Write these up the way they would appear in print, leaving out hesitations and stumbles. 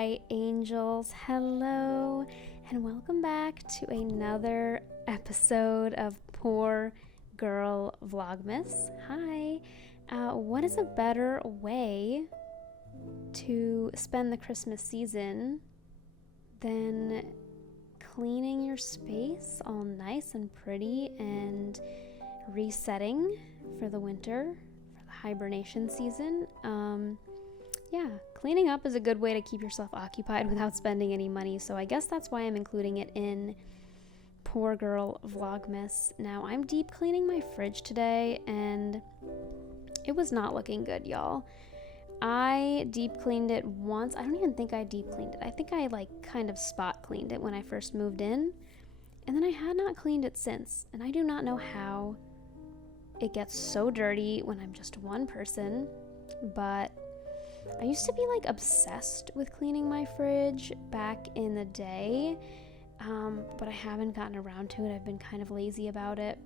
bright angels. Hello and welcome back to another episode of Poor Girl Vlogmas. Hi. What is a better way to spend the Christmas season than cleaning your space all nice and pretty and resetting for the winter, for the hibernation season? Yeah, cleaning up is a good way to keep yourself occupied without spending any money, so I guess that's why I'm including it in Poor Girl Vlogmas. Now, I'm deep cleaning my fridge today, and it was not looking good, y'all. I deep cleaned it once. I don't even think I deep cleaned it. I think I kind of spot cleaned it when I first moved in, and then I had not cleaned it since, and I do not know how it gets so dirty when I'm just one person, but I used to be obsessed with cleaning my fridge back in the day, but I haven't gotten around to it. I've been kind of lazy about it.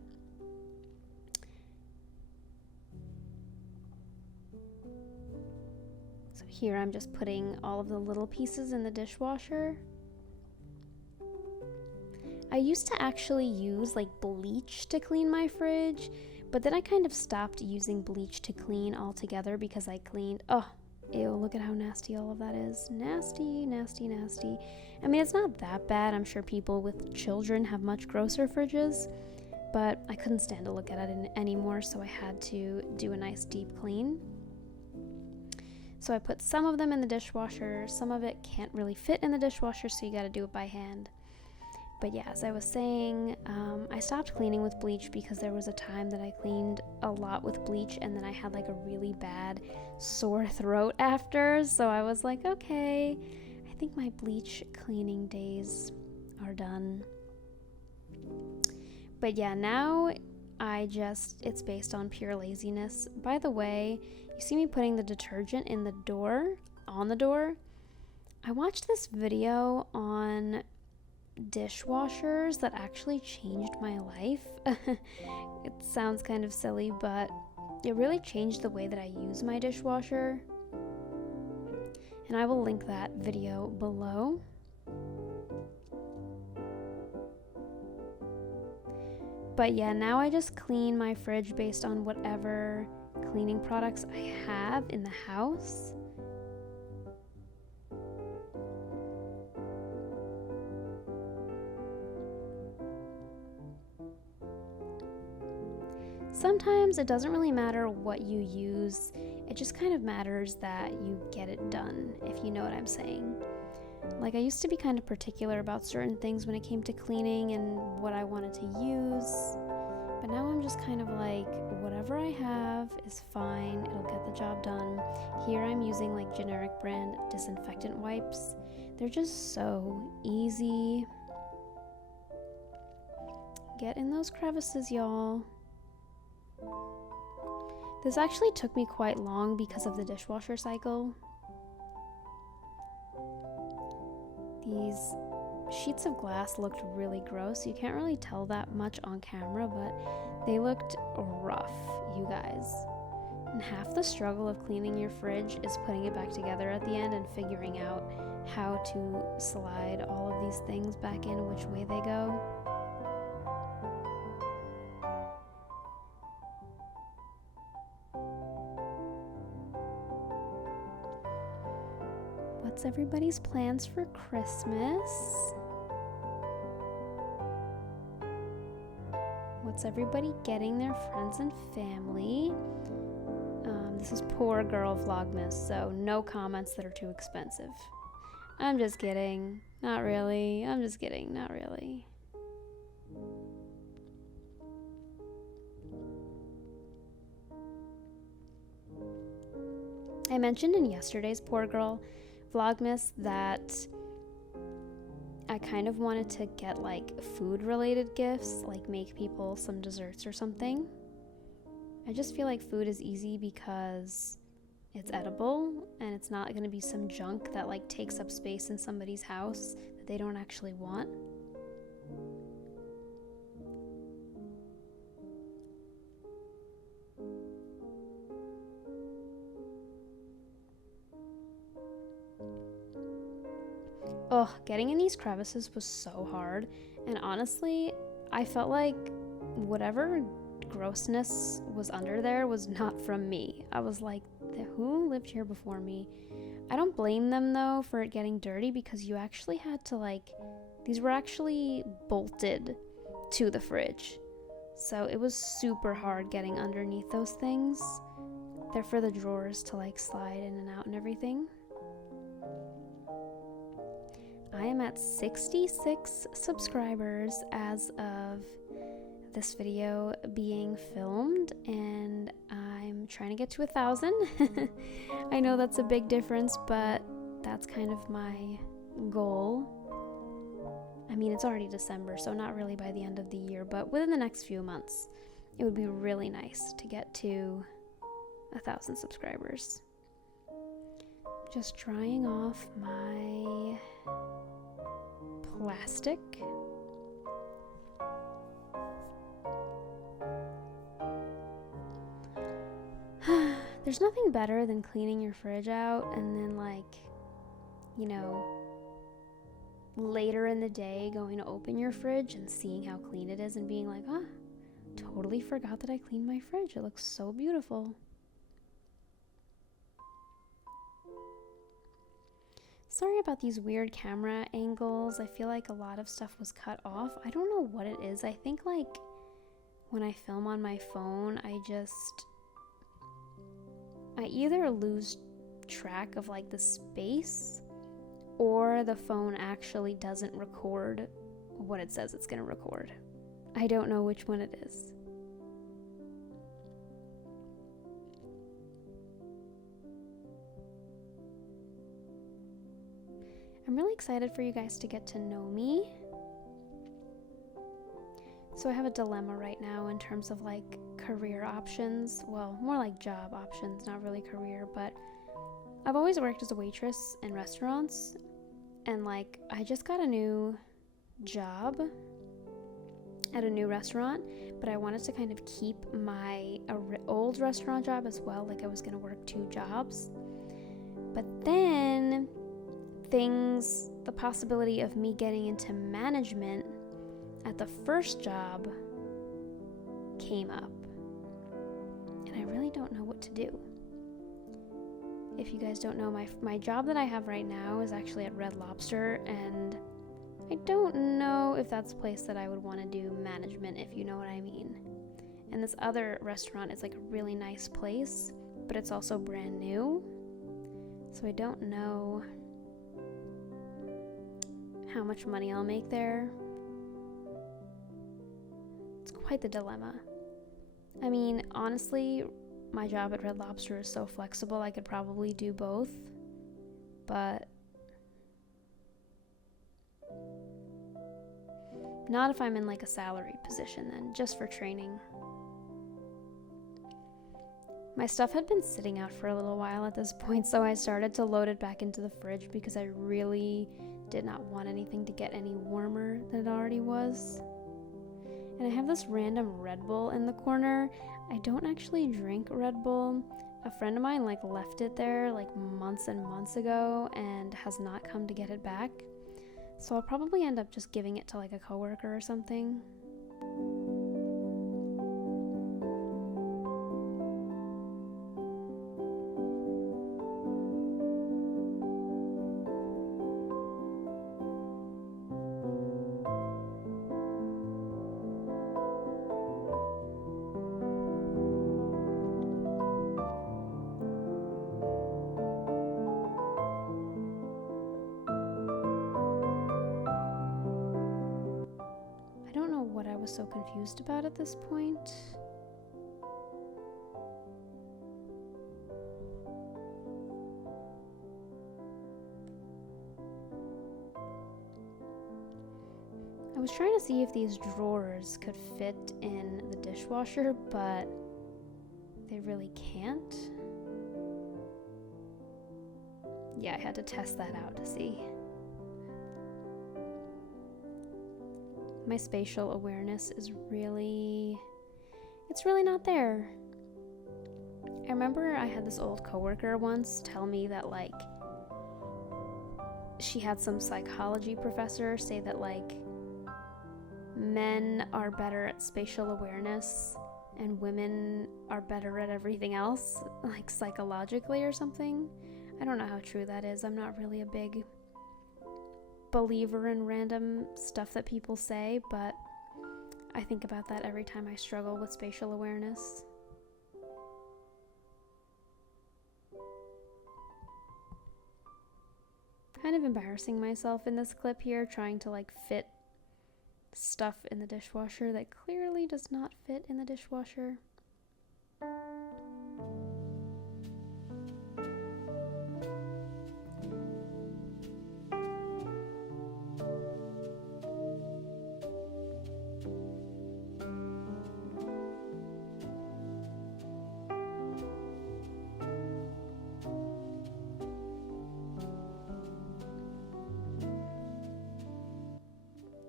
So here I'm just putting all of the little pieces in the dishwasher. I used to actually use bleach to clean my fridge, but then I kind of stopped using bleach to clean altogether because I cleaned, ew, look at how nasty all of that is. Nasty, nasty, nasty. I mean, it's not that bad. I'm sure people with children have much grosser fridges, but I couldn't stand to look at it anymore, so I had to do a nice deep clean. So I put some of them in the dishwasher. Some of it can't really fit in the dishwasher, so you gotta do it by hand. But yeah, as I was saying, I stopped cleaning with bleach because there was a time that I cleaned a lot with bleach and then I had a really bad sore throat after. So I was like, okay, I think my bleach cleaning days are done. But yeah, now it's based on pure laziness. By the way, you see me putting the detergent on the door. I watched this video on dishwashers that actually changed my life. It sounds kind of silly, but it really changed the way that I use my dishwasher, and I will link that video below. But yeah, now I just clean my fridge based on whatever cleaning products I have in the house. Sometimes it doesn't really matter what you use, it just kind of matters that you get it done, if you know what I'm saying. I used to be kind of particular about certain things when it came to cleaning and what I wanted to use, but now I'm just kind of whatever I have is fine, it'll get the job done. Here I'm using generic brand disinfectant wipes. They're just so easy. Get in those crevices, y'all. This actually took me quite long because of the dishwasher cycle. These sheets of glass looked really gross. You can't really tell that much on camera, but they looked rough, you guys. And half the struggle of cleaning your fridge is putting it back together at the end and figuring out how to slide all of these things back in, which way they go. What's everybody's plans for Christmas? What's everybody getting their friends and family? This is Poor Girl Vlogmas, so no comments that are too expensive. I'm just kidding. Not really. I'm just kidding. Not really. I mentioned in yesterday's Poor Girl Vlogmas that I kind of wanted to get food related gifts, make people some desserts or something. I just feel like food is easy because it's edible and it's not going to be some junk that takes up space in somebody's house that they don't actually want. Oh, getting in these crevices was so hard. And honestly, I felt like whatever grossness was under there was not from me. I was like, who lived here before me? I don't blame them though for it getting dirty, because you actually had to these were actually bolted to the fridge. So it was super hard getting underneath those things. They're for the drawers to slide in and out and everything. I am at 66 subscribers as of this video being filmed, and I'm trying to get to 1,000. I know that's a big difference, but that's kind of my goal. I mean, it's already December, so not really by the end of the year, but within the next few months, it would be really nice to get to 1,000 subscribers. Just drying off my plastic. There's nothing better than cleaning your fridge out and then later in the day going to open your fridge and seeing how clean it is and being like, totally forgot that I cleaned my fridge. It looks so beautiful. Sorry about these weird camera angles. I feel like a lot of stuff was cut off. I don't know what it is. I think when I film on my phone, I either lose track of the space, or the phone actually doesn't record what it says it's going to record. I don't know which one it is. I'm really excited for you guys to get to know me. So I have a dilemma right now in terms of career options. Well, more like job options, not really career, but I've always worked as a waitress in restaurants, and I just got a new job at a new restaurant, but I wanted to kind of keep my old restaurant job as well. I was gonna work 2 jobs, but then the possibility of me getting into management at the first job came up, and I really don't know what to do. If you guys don't know, my job that I have right now is actually at Red Lobster, and I don't know if that's a place that I would want to do management, if you know what I mean. And this other restaurant is a really nice place, but it's also brand new, so I don't know how much money I'll make there. It's quite the dilemma. I mean, honestly, my job at Red Lobster is so flexible, I could probably do both, but not if I'm in a salaried position, then just for training. My stuff had been sitting out for a little while at this point, so I started to load it back into the fridge because I really did not want anything to get any warmer than it already was. And I have this random Red Bull in the corner. I don't actually drink Red Bull. A friend of mine left it there months and months ago and has not come to get it back. So I'll probably end up just giving it to a coworker or something. What I was so confused about at this point. I was trying to see if these drawers could fit in the dishwasher, but they really can't. Yeah, I had to test that out to see. My spatial awareness is really not there. I remember I had this old coworker once tell me that she had some psychology professor say that like men are better at spatial awareness and women are better at everything else, like psychologically or something. I don't know how true that is. I'm not really a big believer in random stuff that people say, but I think about that every time I struggle with spatial awareness. Kind of embarrassing myself in this clip here, trying to like fit stuff in the dishwasher that clearly does not fit in the dishwasher.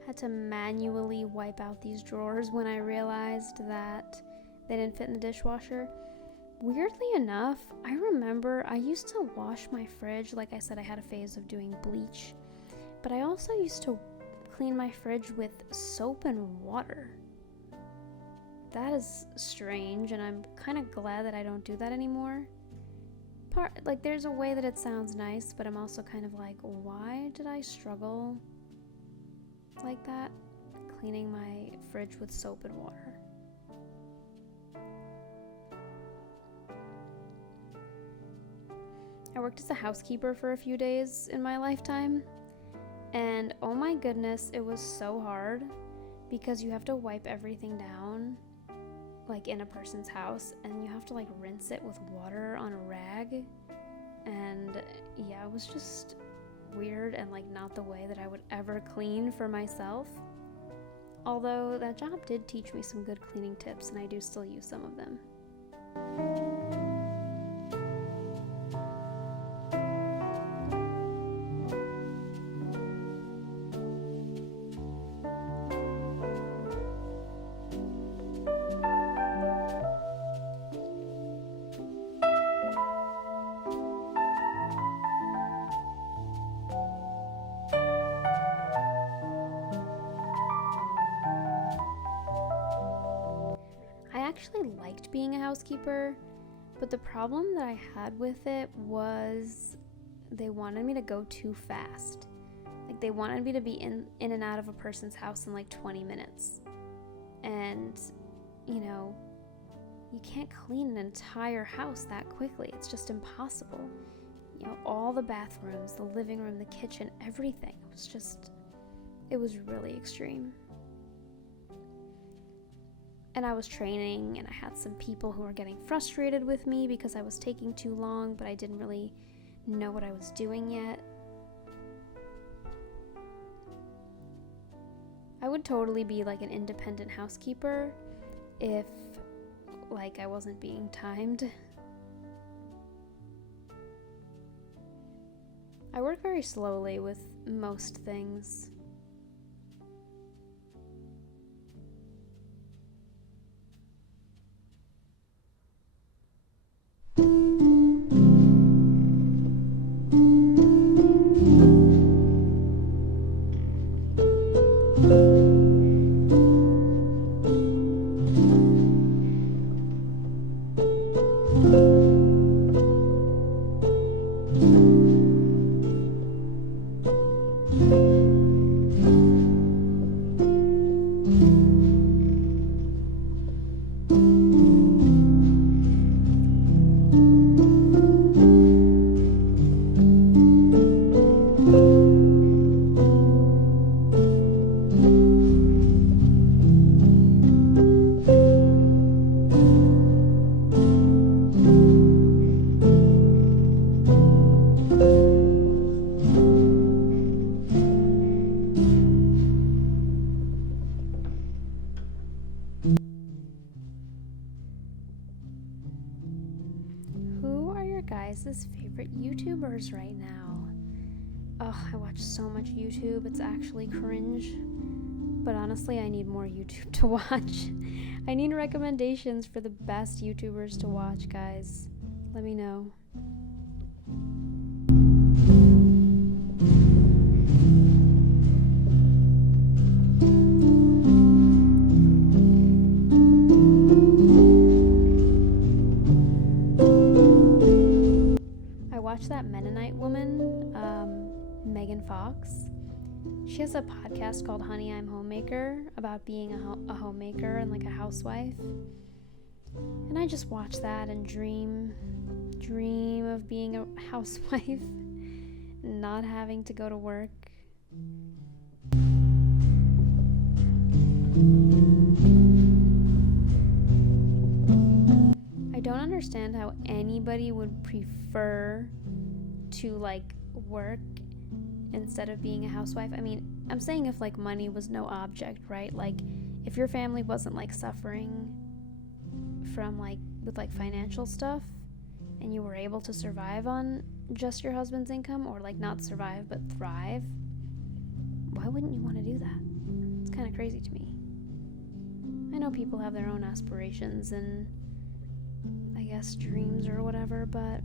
Had to manually wipe out these drawers when I realized that they didn't fit in the dishwasher. Weirdly enough, I remember I used to wash my fridge. Like I said, I had a phase of doing bleach, but I also used to clean my fridge with soap and water. That is strange, and I'm kind of glad that I don't do that anymore. Like, there's a way that it sounds nice, but I'm also kind of like, why did I struggle like that, cleaning my fridge with soap and water? I worked as a housekeeper for a few days in my lifetime, and oh my goodness, it was so hard because you have to wipe everything down like in a person's house, and you have to like rinse it with water on a rag, and yeah, it was just weird and like not the way that I would ever clean for myself. Although that job did teach me some good cleaning tips, and I do still use some of them. I actually liked being a housekeeper, but the problem that I had with it was they wanted me to go too fast. Like, they wanted me to be in and out of a person's house in like 20 minutes. And, you know, you can't clean an entire house that quickly. It's just impossible. You know, all the bathrooms, the living room, the kitchen, everything. It was really extreme. And I was training, and I had some people who were getting frustrated with me because I was taking too long, but I didn't really know what I was doing yet. I would totally be like an independent housekeeper if like I wasn't being timed. I work very slowly with most things. Guys' favorite YouTubers right now? Oh, I watch so much YouTube, it's actually cringe. But honestly, I need more YouTube to watch. I need recommendations for the best YouTubers to watch, guys. Let me know. Megan Fox. She has a podcast called Honey, I'm Homemaker about being a homemaker and like a housewife. And I just watch that and dream of being a housewife, not having to go to work. I don't understand how anybody would prefer to like work instead of being a housewife. I mean, I'm saying if like money was no object, right? Like if your family wasn't like suffering from like with like financial stuff and you were able to survive on just your husband's income, or like not survive but thrive, why wouldn't you want to do that? It's kind of crazy to me. I know people have their own aspirations and I guess dreams or whatever, but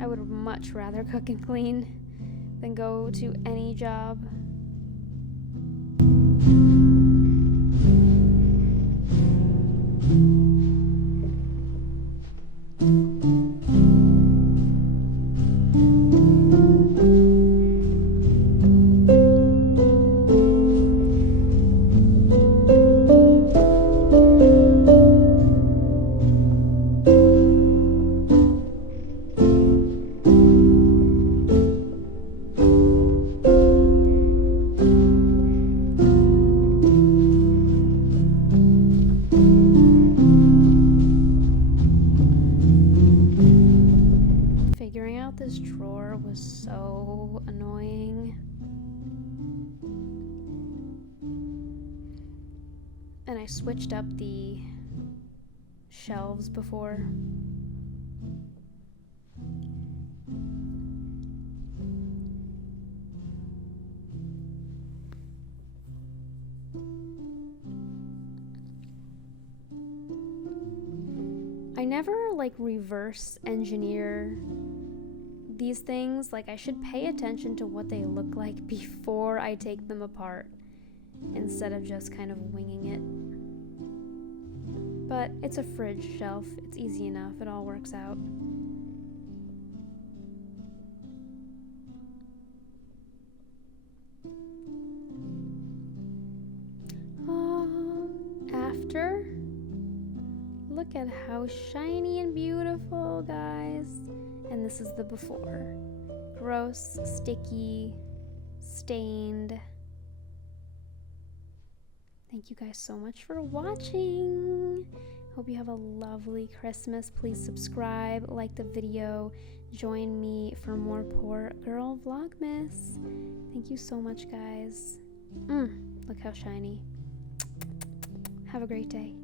I would much rather cook and clean than go to any job. Figuring out this drawer was so annoying. And I switched up the shelves before. I never like reverse engineer these things. Like I should pay attention to what they look like before I take them apart instead of just kind of winging it. But it's a fridge shelf. It's easy enough. It all works out. After, look at how shiny and beautiful, guys. And this is the before. Gross, sticky, stained. Thank you guys so much for watching. Hope you have a lovely Christmas. Please subscribe, like the video, join me for more Poor Girl Vlogmas. Thank you so much, guys. Look how shiny. Have a great day.